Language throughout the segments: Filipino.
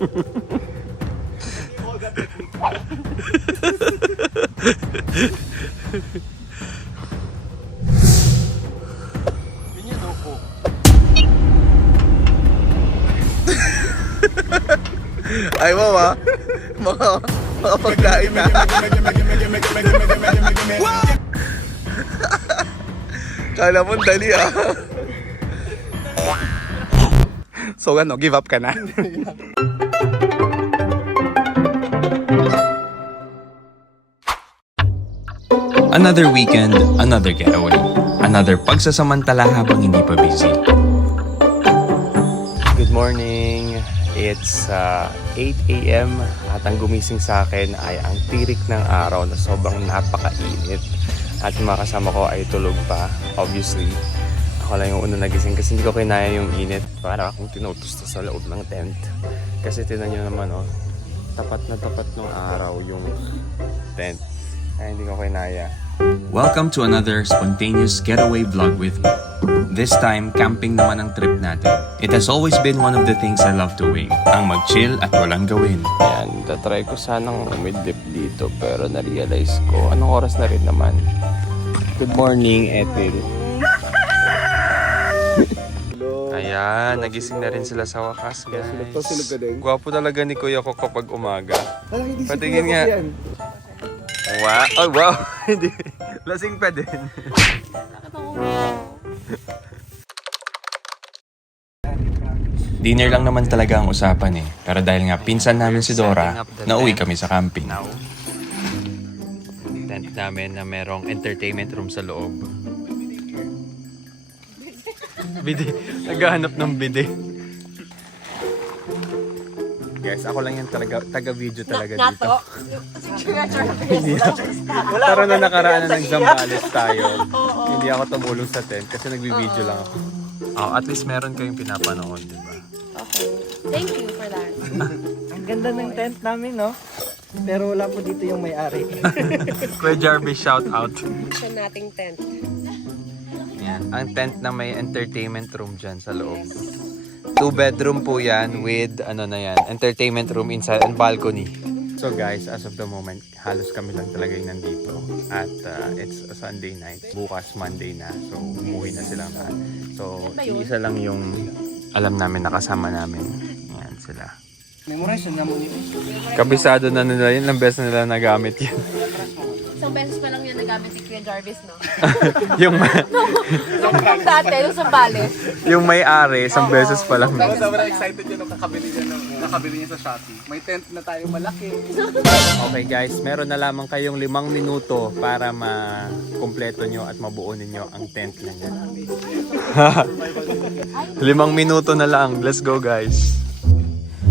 Ay mo ba? Makapaglain na. Kala mo dali ah. So ano, give up ka na? Another weekend, another getaway. Another pagsasamantala habang hindi pa busy. Good morning. It's 8 a.m. at ang gumising sa akin ay ang tirik ng araw na sobrang napakainit. At yung mga kasama ko ay tulog pa, obviously. Ako lang yung una nagising kasi hindi ko kinaya yung init. Para akong tinutusto sa loob ng tent. Kasi tinan nyo naman, oh, tapat na tapat ng araw yung tent. Kaya hindi ko kinaya. Welcome to another spontaneous getaway vlog with me. This time, camping naman ang trip natin. It has always been one of the things I love doing, ang mag-chill at walang gawin. Ayan, tatry ko sanang umidlip dito pero na-realize ko, anong oras na rin naman? Good morning, Ethel. Ayan, nagising na rin sila sa wakas, guys. Gwapo talaga ni Kuya ko kapag umaga. Patingin nga. Wow! Oh, wow! Hindi. Lasing pa din. Dinner lang naman talaga ang usapan eh. Pero dahil nga pinsan namin si Dora, nauwi kami sa camping. Tent namin na merong entertainment room sa loob. Bide. Naghahanap ng bide. Guys, ako lang yung taga-video talaga dito. Pero na nakaraan na ng Zambales tayo, hindi ako tumulong sa tent kasi nagbi-video lang ako. Oh, at least meron kayong pinapanood, di ba? Okay. Thank you for that. Ang ganda ng tent namin, no? Pero wala po dito yung may-ari. Kuya Jarvis, shout out. Siya nating tent. Yan. Ang tent na may entertainment room dyan sa loob. 2-bedroom po yan with ano na yan, entertainment room inside and balcony. So guys, as of the moment, halos kami lang talaga yung nandito. At it's a Sunday night. Bukas Monday na. So umuwi na silang lahat. So isa lang yung alam namin nakasama namin. Yan sila. Memorize na mo yun. Kabisado na nila yun. Ilang beses nila nagamit yan. Isang beses pa lang yun nagamit si Kuya Jarvis, no? yung Dati, yung Zambales. yung may-ari, isang beses pa lang. Sobrang excited yun nung nakabili niya sa Shopee. May tent na tayo malaki. Okay guys, meron na lamang kayong 5 minuto para makumpleto nyo at mabuo ninyo ang tent na yan. 5 minuto na lang. Let's go guys.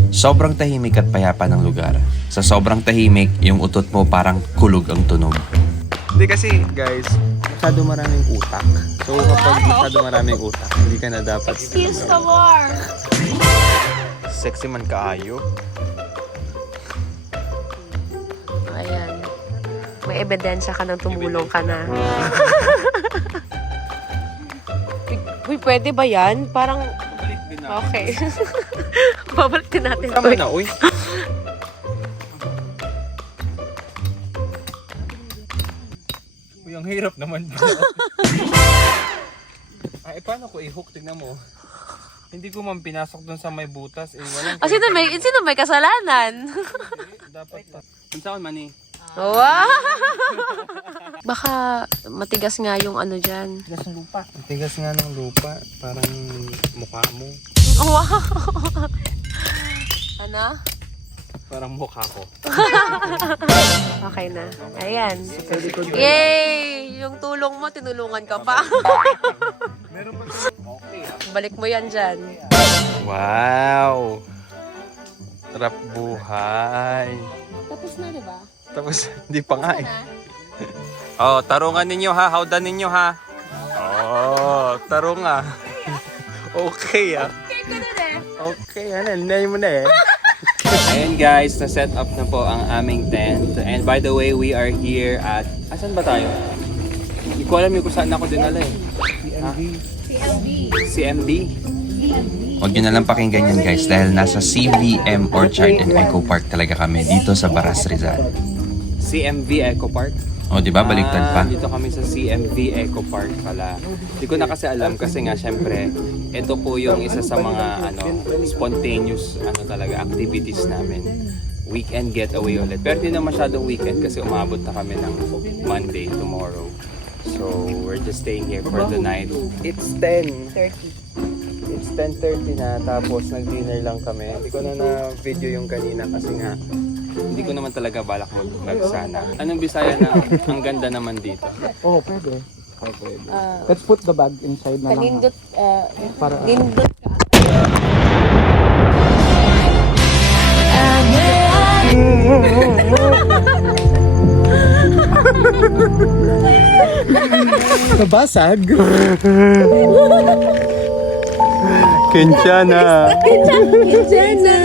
Sobrang tahimik at payapa ng lugar. Sa sobrang tahimik, yung utot mo parang kulog ang tunog. Hindi kasi guys, masyado maraming utak. So kapag masyado maraming utak, hindi ka na dapat. Excuse the war. Sexy man kaayo. Ayan. May ebidensya ka nang tumulong ka na. Uy, pwede ba yan? Parang... Okay. Babalik din natin. Tama na, uy. Uy, ang hirap naman ba? Ay, paano ko i-hook? Tignan mo. Hindi ko man pinasok dun sa may butas. Eh, walang... Sino may kasalanan? Dapat pa. Punta ko mani. Wow! Baka matigas nga yung ano dyan. Tigas ng lupa. Ang tigas nga ng lupa. Parang mukha mo. Wow! Ano? Parang mukha ko. Okay na. Ayan. Yay! Yung tulong mo, tinulungan ka pa. Balik mo yan dyan. Wow! Trap buhay. Tapos na, di ba? Tapos, hindi pa nga eh. Oh, tarungan ninyo ha. Hawdan ninyo ha. Oh, tarong ah. Okay ah. Okay ka na eh. Okay, ano, linay mo na eh. Ayan guys, na-set up na po ang aming tent. And by the way, we are here at... Asan ba tayo? Hindi ko alam kung saan ako dinala eh. CMB. CMB? Huwag nyo nalang pakinggan yan guys dahil nasa CVM Orchard and Eco Park talaga kami dito sa Baras Rizal. CMV Eco Park. O diba, baliktad pa? Dito kami sa CMV Eco Park pala. Hindi ko na kasi alam kasi nga syempre ito po yung isa sa mga spontaneous talaga activities namin. Weekend getaway ulit. Pero hindi na masyadong weekend kasi umabot na kami ng Monday tomorrow. So we're just staying here for the night. It's 10:30. It's 10:30 na tapos nag-dinner lang kami. Hindi ko na na-video yung kanina kasi nga hindi ko naman talaga balak mag-vlog sana. Anong Bisaya na ang ganda naman dito? Oo, pwede. Let's put the bag inside na lang. Kanindot, Para nindot ka. nabasag. Kinshana! Kinshana! Kinshana!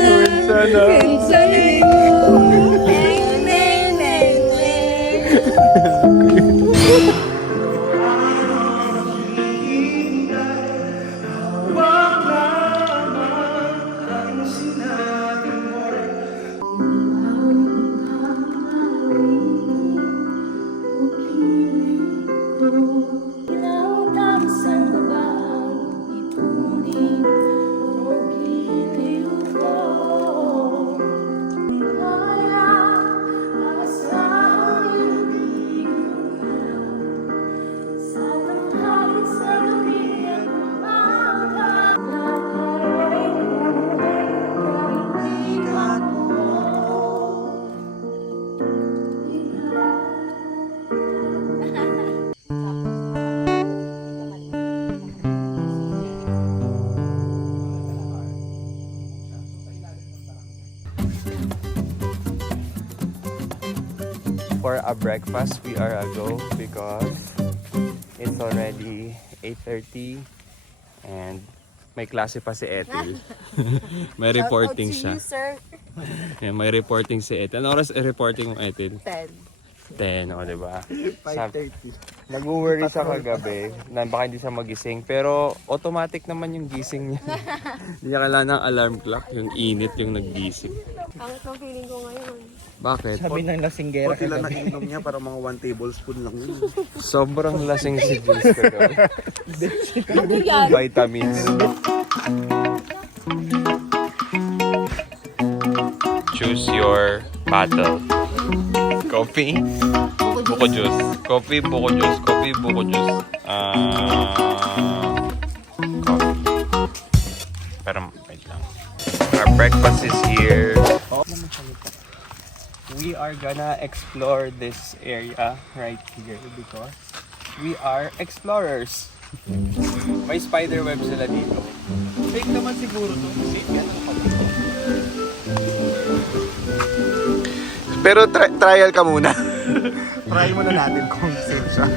For a breakfast, we are a go because it's already 8:30 and may klase pa si Ethel. May reporting siya. Sir. Yeah, may reporting si Ethel. Ano oras reporting mo, Ethel? 10, o diba? 5:30. Nag-worry sa kagabi na baka hindi siya magising. Pero automatic naman yung gising niya. Hindi niya kailangan ng alarm clock. Yung init yung naggising. Ang feeling ko ngayon. Bakit? Sabi ng lasinggera. Pati lang nainom niya para mga 1 tablespoon lang yun. Sobrang lasing si Jules kagabi. Vitamins. Choose your battle. Coffee, buko juice. Coffee, buko juice. Coffee, buko juice. Coffee. Pero wait lang. Our breakfast is here. We are gonna explore this area right here because we are explorers. May spider web sila dito. Fake naman siguro to. Safe yan ang kapito. Pero trial ka muna. Try muna natin kung safe siya.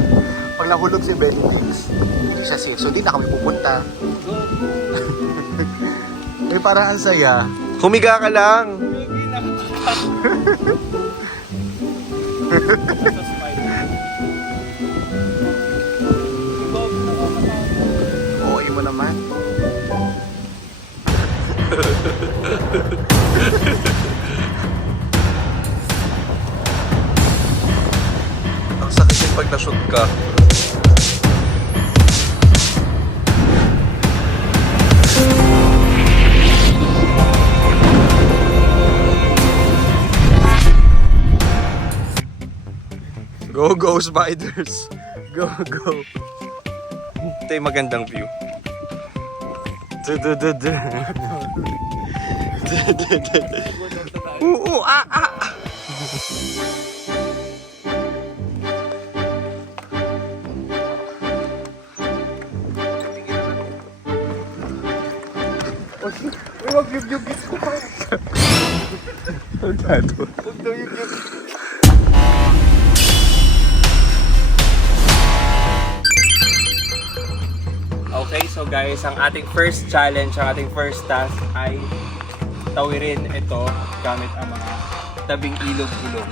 Pag nahulog si Benedix, hindi siya safe. So di na kami pupunta. Eh parang ang saya. Humiga ka lang. Oo, mo naman. Ang sakit din pag na-shoot ka. Go, go, spiders! Go, go! Ito yung magandang view. Huwag yung gusto ko. Huwag daw yung Okay, so guys, ang ating first challenge, ang ating first task ay tawirin ito gamit ang mga tabing ilog-ilog.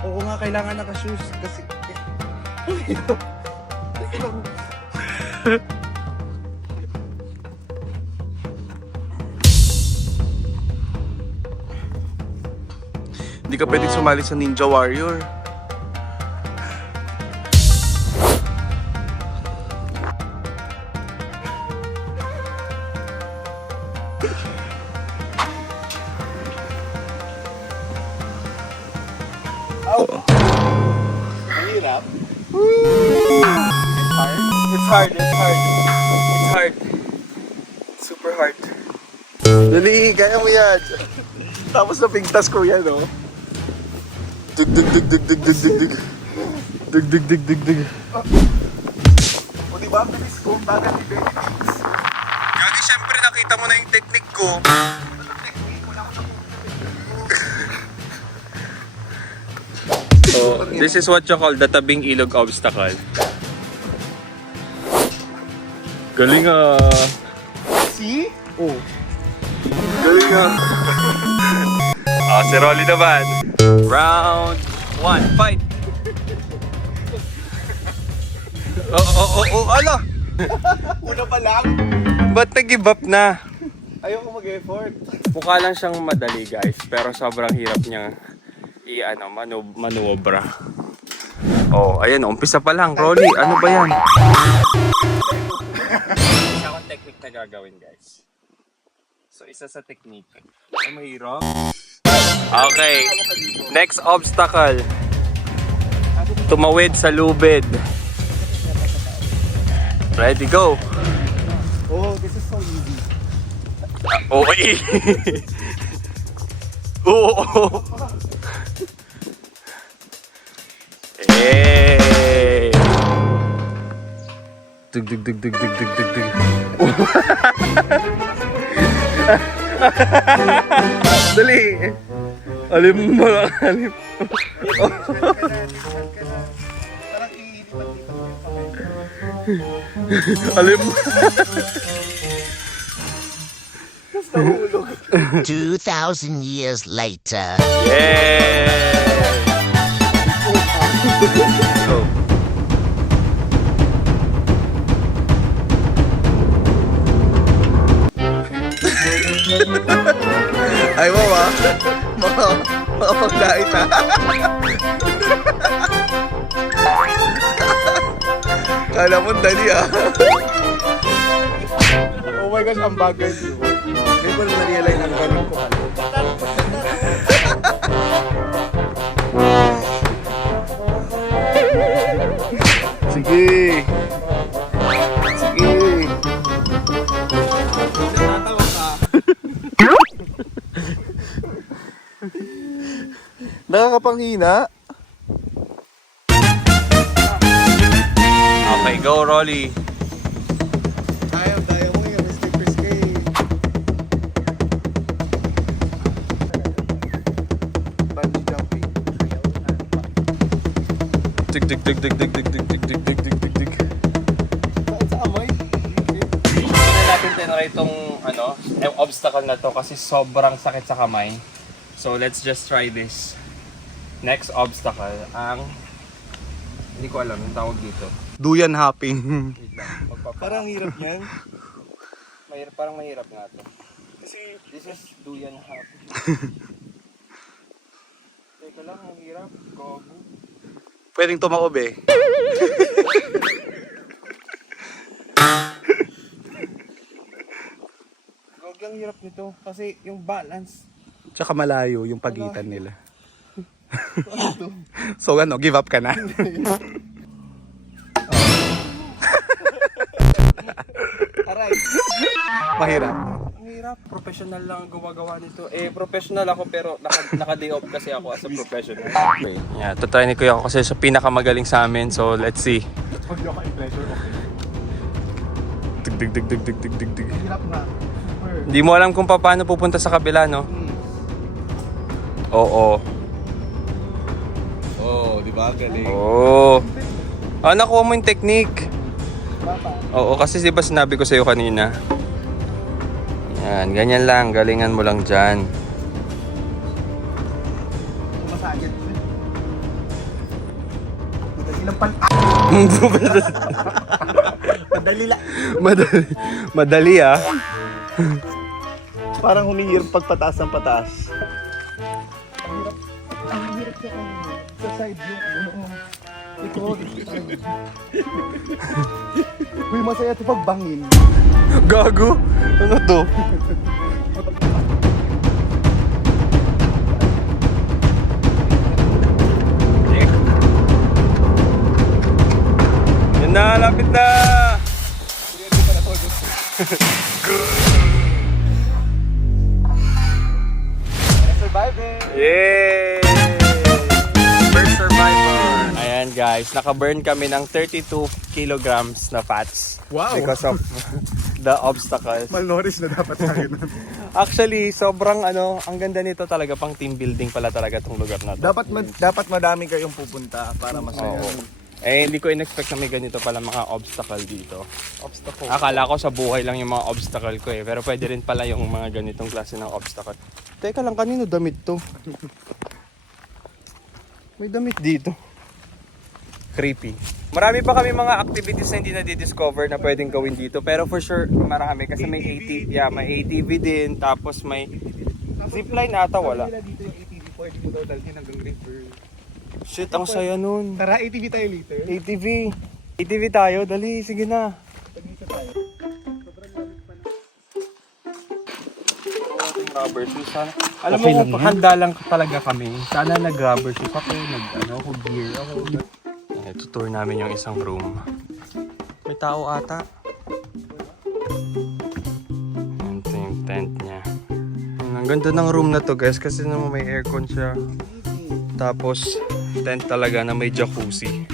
Oo nga, kailangan naka-shoes kasi... Hindi ka pwedeng sumali sa Ninja Warrior. Mahirap. It's hard. Super hard. Dali, kaya mo yan. Tapos napigtas ko yan, oh. Dig. O diba, ang bilis ko, bagat ni Benedict. Gagi, syempre nakita mo na yung technique ko. So, this is what you call the tabing ilog obstacle. Galing See? Oh. Galing ah. Si Rolly naman. Round 1, fight! Ala! Una pa lang. Ba't nag-give up na? Ayoko mag-effort. Mukha lang siyang madali guys, pero sobrang hirap niyang manubra. Oh, ayan, umpisa pa lang. Rolly, ano ba yan? Isa akong technique na gagawin guys. So, isa sa technique. Ay, mahirap. Okay, next obstacle. Tumawid sa lubid. Ready, go! Oh, this is so easy. Okay. Oo. Hey. Dig. Dali. Alim mo lang, alim. Parang alim mo. 2,000 years later. Yeah. Go. Ay mo ba? Makapagdait ha? Kala mo dali ah. Oh my gosh, ang bagay niyo. Hindi ko na-realize ang ganun ko. Sige. Nakakapanghina. Okay, go Rolly. Kaya mo yun. Slippers ka eh. Bungee jumping. Dig. Sa amoy. Hindi na natin tinry itong obstacle na to kasi sobrang sakit sa kamay. So let's just try this. Next obstacle, hindi ko alam yung tawag dito. Duyan hopping. Parang hirap yan. Parang mahirap nga to. Kasi this is duyan hop. Teka lang, ang hirap. Gogo. Pwedeng tumaob eh. Gogo, ang hirap nito. Kasi yung balance. Tsaka malayo yung pagitan nila. So give up ka na? Aray. Mahirap. Ang hirap. Professional lang ang gumagawa nito. Professional ako pero naka-day off kasi ako as a professional. Okay. Yeah, try ni Kuya ako kasi siya pinakamagaling sa amin. So, let's see. Pag yung ka-pleasure, okay. Dig. Hirap na. Hindi mo alam kung paano pupunta sa kabila, no? Oo. Oh, di ba? Galing. Oo. Nakuha mo yung technique. Bata. Oo, kasi di ba sinabi ko sa'yo kanina? Yan, ganyan lang. Galingan mo lang dyan. Masagad. Madali lang pan... Madali lang. Madali ah. Parang humihirap pagpataas ng pataas. Ang hirap sa sa side yung ito. Uy, masaya ito pag bangin. Gago? Ano to? Yan na, lapit na! Surviving! Yay! First survivor! Ayan guys, naka-burn kami ng 32 kilograms na fats. Wow! Because of the obstacles. Malnourished na dapat tayo nun. Actually, sobrang ang ganda nito talaga, pang team building pala talaga tong lugar na to. Dapat madami kayong pupunta para masaya. Oo. Eh, hindi ko in-expect na may ganito pala mga obstacle dito. Obstacle. Akala ko sa buhay lang yung mga obstacle ko eh. Pero pwede rin pala yung mga ganitong klase ng obstacle. Teka lang, kanino damit to? May damit dito. Creepy. Marami pa kami mga activities na hindi na-discover na pwedeng gawin dito. Pero for sure, marami. Kasi may ATV, may ATV din. Tapos may zipline ata, wala. Dito yung ATV pwede mo daw dalhin hanggang river. Shit, ang saya nun. Tara, ATV tayo later. ATV. ATV tayo, dali, sige na. Dito tayo. Rubber shoes sana. Alam mo kung handa lang talaga kami. Sana nag-rubber shoes ako, ako gear ako. Tutour namin yung isang room. May tao ata. Ito yung tent niya. Ang ganda ng room na to guys kasi naman may aircon siya. Tapos tent talaga na may jacuzzi.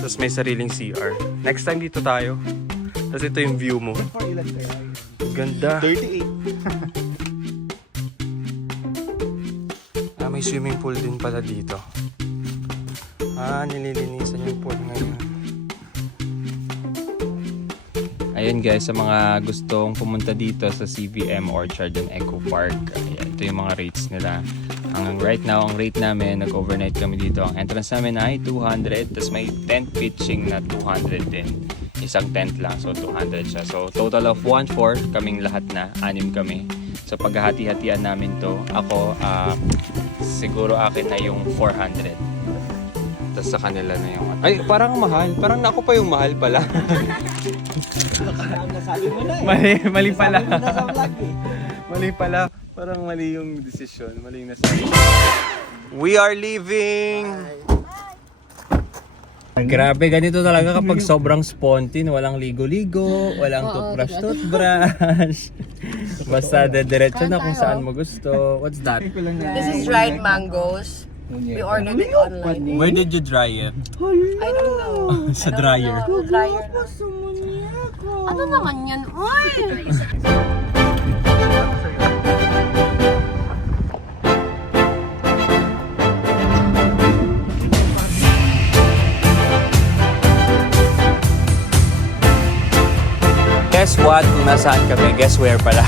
Tapos may sariling CR. Next time dito tayo. Tapos ito yung view mo. Ganda. 38. May swimming pool din pala dito. Nililinisan yung pool ngayon. Ayun guys, sa mga gustong pumunta dito sa CVM Orchard and Eco Park, ayan, ito yung mga rates nila. Right now, ang rate namin, nag-overnight kami dito. Ang entrance namin ay 200, tapos may tent pitching na 200 din. Isang tent lang, so 200 siya. So total of 1-4, kaming lahat na, 6 kami. So paghahati-hatian namin to, ako, siguro akin na yung 400. Tapos sa kanila na yung... Ay, parang mahal. Parang ako pa yung mahal pala. mali pala. Mali pala. Parang mali yung desisyon. Mali yung nasabi. We are leaving! Grabe, ganito talaga kapag sobrang spontin. Walang ligo-ligo, walang toothbrush. Basta dediretso na kung saan mo gusto. What's that? This is dried mangoes. We ordered it online. Where did you dry it? I don't know. Sa dryer. Dryer. Ano naman yan? Uy! Guess what? Kung nasaan kami, guess where pala?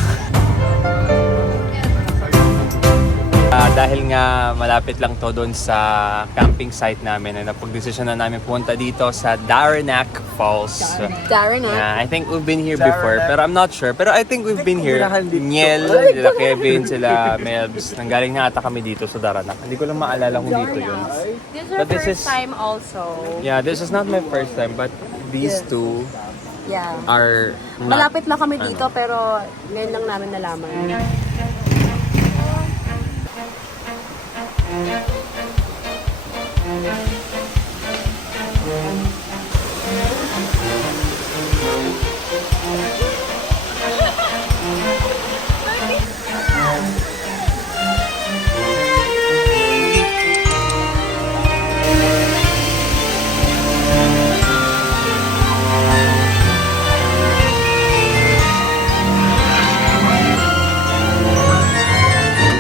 Dahil nga malapit lang to doon sa camping site namin, na napag-desisyon na namin pumunta dito sa Daranac Falls. Daranac? Yeah, I think we've been here before, pero I'm not sure. Pero I think we've been here. Niel, sila Kevin, sila Melbs. Nanggaling na ata kami dito sa Daranac. Hindi ko lang maalala kung dito yun. This is our first time also. Yeah, this is not my first time, but these two Yeah. are not. Malapit lang kami dito pero ngayon lang namin nalaman.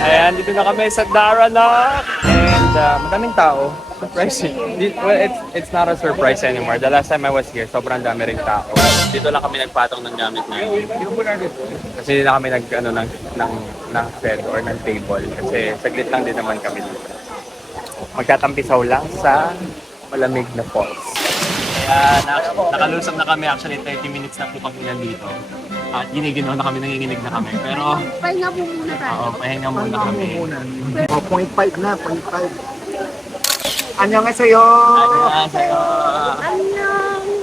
Ayan, dito na kami sa Daranac. And And madaming tao. Surprising. Well, it's not a surprise anymore. The last time I was here, sobrang dami rin tao. Dito lang kami nagpatong ng gamit namin. Kasi hindi na kami ng bed or ng table. Kasi saglit lang din naman kami dito. Magtatampisaw lang sa malamig na falls. Kaya nakalusap na kami. Actually, 30 minutes na po kami nandito. At giniginaw na kami, nanginginig na kami. Pero, Pahinga po muna tayo. oo, pahinga muna kami. Oh, 0.5 na, 0.5. Annyeonghaseyo! Annyeonghaseyo!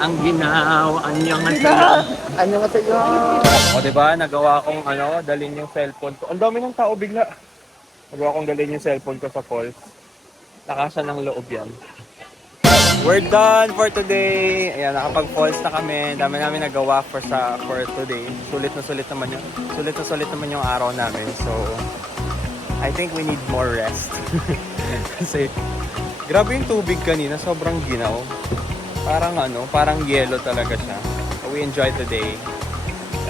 Ang ginaw, annyeonghaseyo! Annyeonghaseyo! O diba, nagawa kong dalhin yung cellphone ko. Ang dami ng tao bigla. Nagawa kong dalhin yung cellphone ko sa falls. Nakasya ng loob yan. We're done for today. Ayan, nakapag-falls na kami. Dami namin nagawa for today. Sulit na sulit naman yun. Sulit na sulit naman yung araw namin. So, I think we need more rest. Kasi, grabe yung tubig kanina. Sobrang ginaw. Parang yelo talaga siya. So, we enjoyed the day.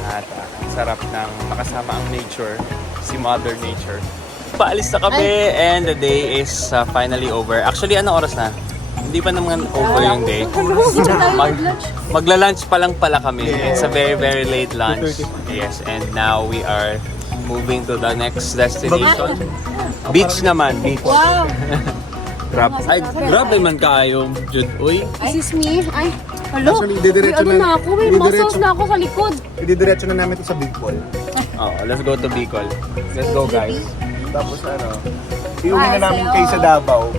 At ang sarap ng makasama ang nature. Si Mother Nature. Paalis na kami and the day is finally over. Actually, ano oras na? Hindi pa naman over yung day. Magla-lunch pa lang pala kami. It's a very, very late lunch. Yes, and now we are moving to the next destination. Beach naman, beach. Wow! Grabe man kayo, Jude. Uy. This is me. Ay, hello. Actually, didiretso May na ako. May muscles na ako sa likod. Ididiretso na namin ito sa Big Ball. Oh, let's go to Bicol. Let's go, guys. Tapos iuwi na namin kayo sa Davao.